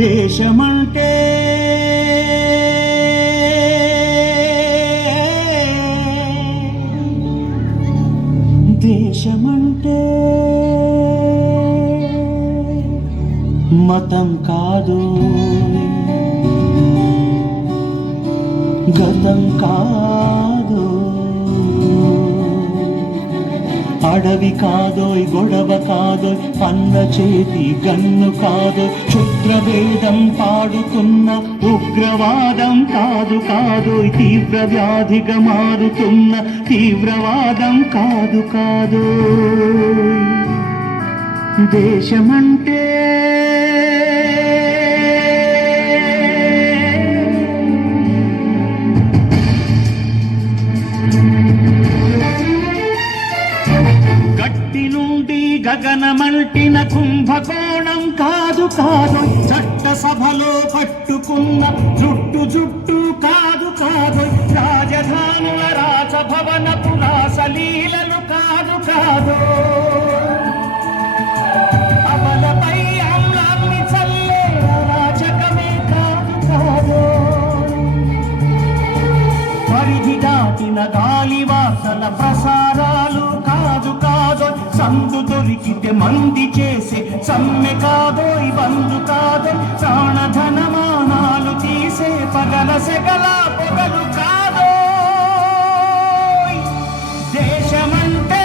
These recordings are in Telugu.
దేశమంటే దేశమంటే మతం కాదు, గతం కాదు, అడవి కాదోయ్, గొడవ కాదోయ్, అన్న చేతి గన్ను కాదోయ్, క్షుద్రవేదం పాడుతున్న ఉగ్రవాదం కాదు కాదోయ్, తీవ్ర వ్యాధిగా మారుతున్న తీవ్రవాదం కాదు కాదు. దేశమంటే గగనమంటిన కుంభకోణం కాదు కాదు, చట్టసభలో పట్టుకున్న జుట్టు కాదు కాదు, రాజధానుల రాజభవనపు రాసలీలలు కాదు కాదు, అమలపై అమ్లాన్ని చల్లే అరాచకమే కాదు కాదు, పరిధి దాటిన గాలి వాసన ప్రసారాలు కాదు కాదు, సందు దొరికితే మంది చేసే సమ్మె కాదోయ్, బంధు కాదు, ప్రాణధనమానాలు తీసే పగల సెగల పొగలు కాదో. దేశమంటే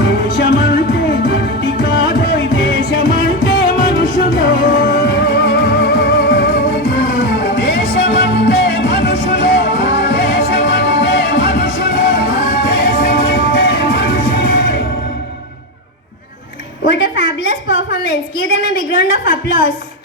దేశమంటే మట్టి కాదోయ్, దేశమంటే మనుషులు, What a fabulous performance. Give them a big round of applause.